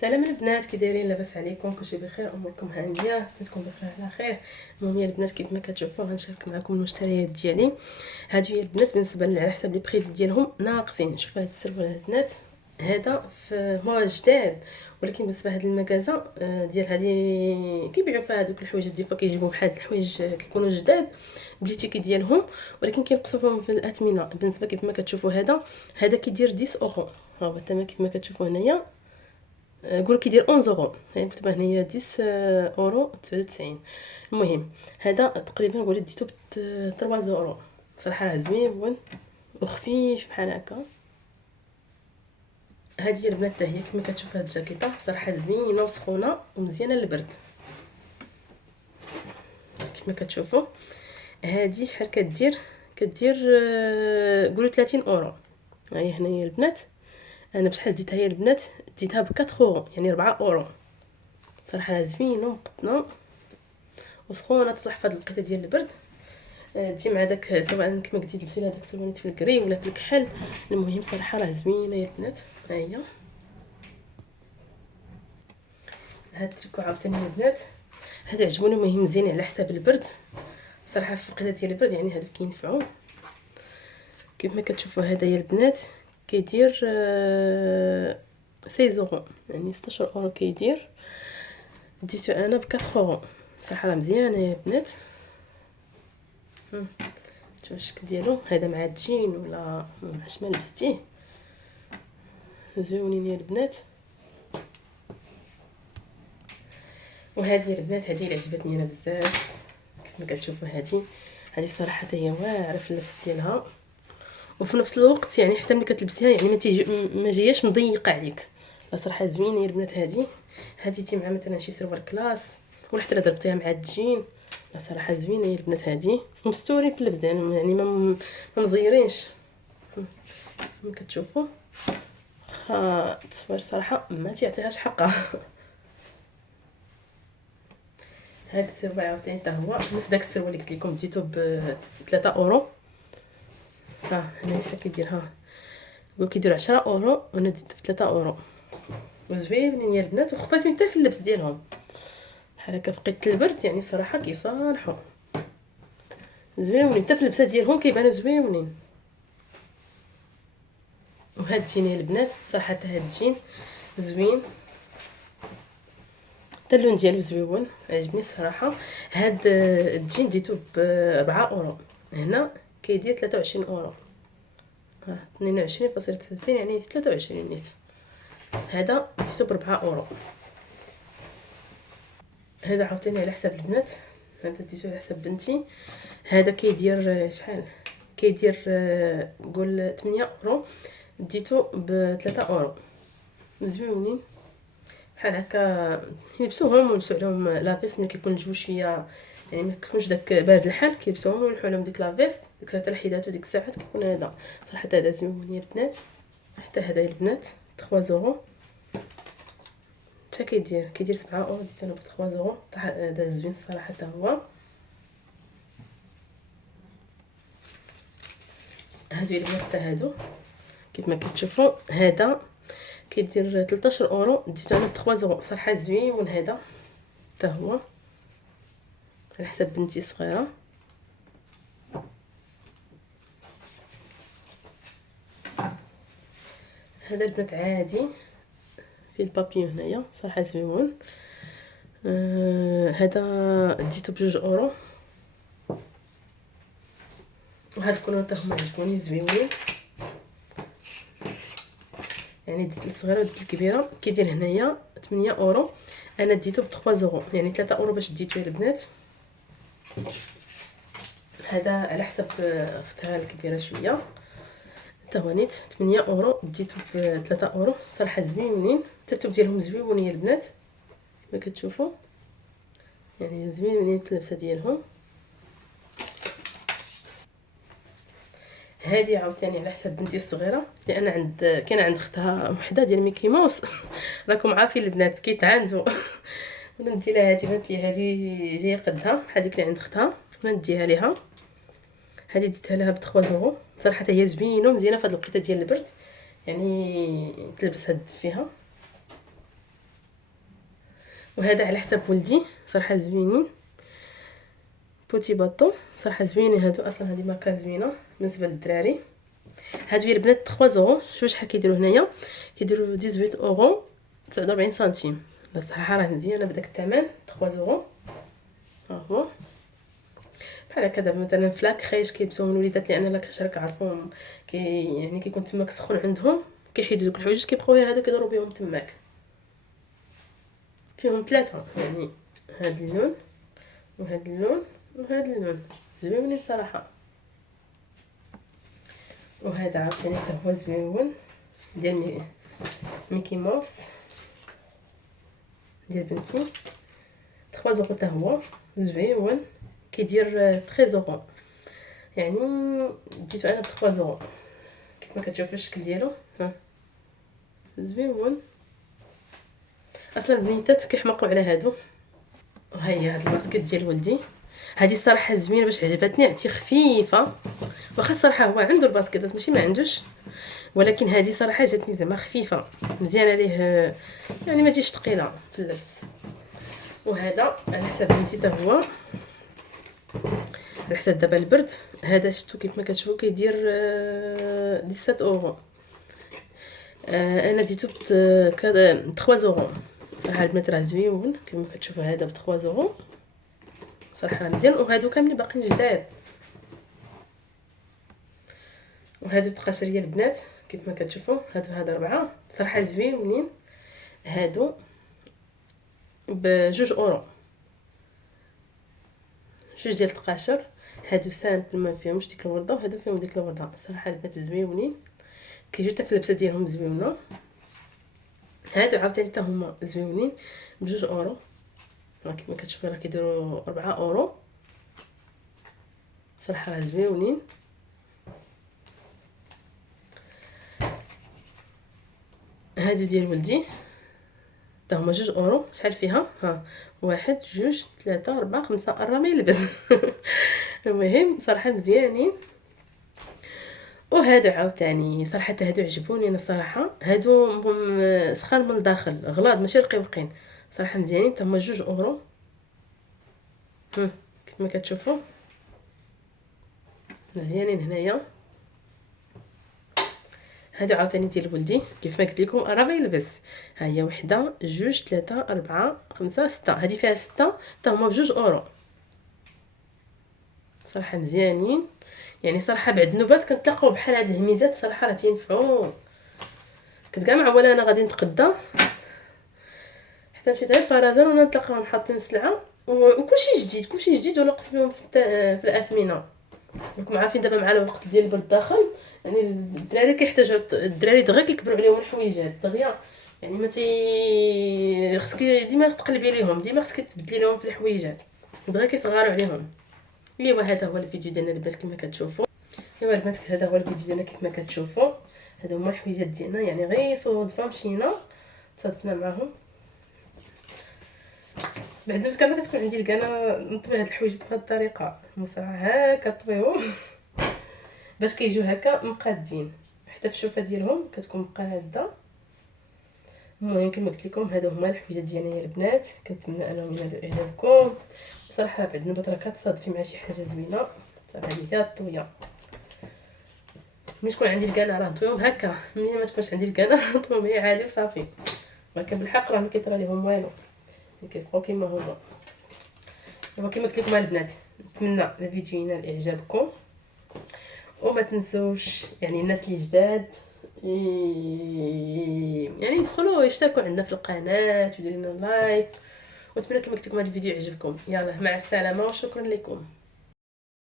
سلام البنات، كي دايرين؟ لاباس عليكم؟ كلشي بخير؟ اموركم هانيه؟ نتمنى بخير على خير. المهم يا البنات، كيف ما كتشوفوا غنشارك معكم المشتريات ديالي. هادو يا البنات بالنسبه على حسب لي بري ديالهم ناقصين. شوفوا هاد السروال البنات، هذا هو جداد، ولكن بالنسبه لهاد المكازا ديال هادي كيبيعوا فيها هادوك الحوايج دي فوا كيجيبوا بحال الحوايج كيكونوا جداد بليتيكي ديالهم، ولكن كينقصوا فيهم في الاثمنه. بالنسبه كيف ما كتشوفوا هذا كيدير 10 اورو. ها هو تما كيف ما كتشوفوا هنايا نقول كيدير 11 اورو، هي مكتوبه هنايا 10 اورو 99. المهم هذا تقريبا نقول ديتو ب 3 اورو. صراحه راه زوين وخفيف بحال هكا. هذه البنات حتى هي كما كتشوف هاد الجاكيطه صراحه زوينه وسخونه ومزيانه للبرد. كما كتشوفوا هذه شحال كدير قولوا 30 اورو. هاي هنايا البنات، انا بشحال ديتها هي البنات؟ ديتها ب 4 اورو، يعني 4 اورو. صراحه زوينه ومقطنه وسخونه، تصلح في هاد الوقيته ديال البرد. تجي مع داك سواء كما قلتي تلبسي لها داك السروالات في الكري ولا في الكحل. المهم صراحه راه زوينه يا البنات. ها هي هاد التريكو عاوتاني يا البنات، هاد عجبوني. المهم مزيان على حساب البرد صراحه، في الوقيته ديال البرد يعني هادو كينفعوا. كيف ما كتشوفوا هذا يا البنات كيدير 16 اورو، يعني 16 اورو كيدير. ديتو انا ب 4 اورو. صراحه راه مزيانه يا البنات. شوفوا الشكل ديالو، هذا مع الجين ولا مع شما لبستيه زوينين يا البنات. وهذه البنات هذه اللي عجبتني انا بزاف. كيف ما كتشوفوا هذه صراحه هي واعره في اللبس ديالها، وفي نفس الوقت يعني حتى ملي كتلبسيها يعني ما جاياش مضيقه عليك. صراحه زوينه يا البنات. هذه تجي مع مثلا شي سروال كلاس، ولا حتى ضربتيها مع الجين. صراحه زوينه يا البنات هذه، ومستورين في اللبس يعني ما مزيرينش. كما كتشوفوا التصوير صراحه ما تيعطيهاش حقها. هاد السروال عاوتاني حتى هو نفس داك السروال اللي قلت لكم ديتو ب 3 اورو. هنا شحال كيدير؟ نقول كيدير 10 اورو وانا ديت ب 3 اورو. وزوينين يا البنات وخفافين حتى في اللبس ديالهم بحال هكا في وقيته البرد، يعني صراحه كيصالحوا. زوينين حتى في اللبسه ديالهم كيبانوا زوينين. وهاد الجين يا البنات صراحه حتى هاد الجين زوين، حتى اللون ديالو زويون عجبني الصراحه. هاد الجين ديتو ب 4 اورو، هنا كيدير 23 اورو. 22.99 يعني 23 نيت. هذا ديتو ب 4 اورو. هذا عاوتاني على حساب البنات، هذا ديتو على حساب بنتي. هذا كيدير شحال؟ كيدير قول 8 اورو، ديتو ب 3 اورو. زوينين بحال هكا يلبسوهم ويلبسوا عليهم لافيس ملي كيكون الجو شويه يعني ما كيكونش داك بارد الحال، كيلبسوهم ويلحوا لهم ديك لافيست. ديك الساعه الحيدات وديك الساعات كيكون هذا صراحه هذا زوين يا البنات. حتى هذا يا البنات 3 زورو. حتى كيدير 7 اورو، ديت انا ب 3 زورو. هذا زوين الصراحه حتى هو. هادو البنات حتى هادو كيف ما كتشوفوا هذا كيدير 13 اورو، ديتو انا ب 3 زورو. صراحه زوين هذا حتى هو على حساب بنتي الصغيره. هذا البنات عادي في البابيو هنايا صراحه زوين. هذا ديتو ب 2 اورو. وهاد الكولور حتى هما عجبوني زوينين، يعني ديت الصغيره وديت الكبيره. كيدير هنايا 8 اورو، انا ديتو ب 3 زورو يعني 3 اورو باش ديتو يا البنات. هذا على حسب اختها الكبيره شويه. حتى هو نيت 8 اورو، ديتو ب 3 اورو. صراحه زوينين، الترتب ديالهم زويون يا البنات كما كتشوفوا، يعني زوينين في اللبسه ديالهم. هذه عاوتاني على حساب بنتي الصغيره، لان كاين عند اختها وحده ديال ميكي ماوس. راكم عارفين البنات كيتعاندوا. وانا ندي لها هذه، بنت لي هذه جايه قدها بحال ديك اللي عند اختها، ما نديها ليها. هذه ديتها لها ب 3 زورو. صراحه هي زوينه ومزيانه في هذه الوقيته ديال البرد، يعني تلبس هاد فيها. وهذا على حساب ولدي صراحه زوينين. بوتي باطو صراحه زوينين هادو، اصلا هذه ماركه زوينه بالنسبه للدراري. هادو يا البنات 3 زورو. شوفوا شحال كيديروا هنايا، كيديروا 18 اورو 49 سنتيم. الصراحه راه مزيانه بداك الثمن 3 زورو. ها هو بحال هكا. دابا مثلا فلاك خايش كيلبسوهم الوليدات، لان لا كنشرك عارفوهم يعني كيكون تماك سخون عندهم، كيحيدوا دوك الحوايج كيبقاو غير هذا كيضربوا بهم تماك. فيهم 3 يعني هاد اللون وهاد اللون وهاد اللون زوينين صراحه. وهذا عاوتاني حتى هو زويون ديال ميكي ماوس ديال بنتي 3 زورو حتى هو زويون، كيدير 13 زورو يعني ديتو انا ب 3 زورو. كيف ما كتشوفوا الشكل ديالو ها زويون. اصلا البنيتات كيحماقوا على هادو. وها هي هاد الباسكيت ديال ولدي، هذه الصراحه زوينه باش عجبتني، عرفتي خفيفه. واخا الصراحه هو عنده الباسكيطات ماشي ما عندوش، ولكن هذه صراحه جاتني زعما خفيفه مزيانه ليه، يعني ما تجيش ثقيله في اللبس. وهذا على حساب بنتي حتى هو على حساب دابا البرد. هذا شفتو كيف ما كتشوفوا كيدير 17 اورو. انا ديتو ب 3 زورو. صراحه البنات راه زويون كيف ما كتشوفوا. هذا ب 3 زورو صراحه مزيان. وهادو كاملين باقيين جداد. وهادو تقاشريه البنات كيف ما كتشوفوا. هادو 4 صراحه زوينين. هادو ب2 اورو، 2 ديال التقاشر. هادو سامبل ما فيهمش ديك الورده، وهادو فيهم ديك الورده. صراحه البنات زوينين كيجيو حتى في اللبسه ديالهم زوينه. هادو عاوتاني حتى هما زوينين ب2 اورو. كيف ما كتشوفوا راه كيديروا 4 اورو. صراحه راه زوينين. هادو ديال ولدي حتى هما 2 اورو. شحال فيها؟ ها 1 2 3 4 5 راه ما يلبس. المهم صراحه مزيانين. وهادو عاوتاني صراحه هادو عجبوني انا صراحه. هادو سخان من الداخل غلاض ماشي رقيقين. صراحه مزيانين حتى هما 2 اورو. كيف ما كتشوفوا مزيانين هنايا. هادو عاوتاني ديال ولدي كيف ما قلت لكم راه ما يلبس. ها هي 1 2 3 4 5 6. هذه فيها 6 حتى هما ب2 اورو. صراحه مزيانين. يعني صراحه بعد النوبات كنتلاقاو بحال هاد الهميزات صراحه راه تينفعوا. كنت كاع مع ولا انا غادي نتقدى حتى مشيت غير بارازار وانا نتلاقاهم حاطين السلعه وكلشي جديد كلشي جديد وناقص فيهم في الاثمنه. راكم عارفين دابا مع الوقت ديال البرد داخل، يعني الدراري كيحتاجوا الدراري دغيا كيكبروا عليهم الحويجات دغيا. يعني ما خصك ديما تقلبي ليهم، ديما خصك تبدلي لهم في الحويجات دغيا كيصغاروا عليهم. ايوا هذا هو الفيديو ديالنا البنات كما كتشوفوا. ايوا البنات هذا هو الفيديو ديالنا كيف ما كتشوفوا. هادو هما الحويجات ديالنا، يعني غير صدفه مشينا تصادفنا معاهم. بعد نفس كما كتكون عندي الكانه نطوي هاد الحوايج بهاد الطريقه بصراحه هكا طويهم باش كيجيو هكا مقادين حتى في الشوفه ديالهم كتكون مقاده. المهم كما قلت لكم هادو هما الحويجات ديالنا يا البنات. كنتمنى انهم ينالوا اعجابكم. بصراحه بعد النوبه راه كتصادفي مع شي حاجه زوينه. هذه هي الطويه. ملي تكون عندي الكانه راه نطويهم هكا، ملي ما تكونش عندي الكانه نطويهم هي عادي وصافي. ولكن بالحق راه ما كيطرى ليهم والو، كيبقاو كيما هما. دابا كما قلت لكم البنات نتمنى الفيديو ينال اعجابكم. وما تنسوش يعني الناس اللي جداد يعني يدخلوا يشتركوا عندنا في القناه ويديروا لنا لايك. واتمنى كما قلت لكم هذا الفيديو يعجبكم. يلا مع السلامه وشكرا لكم.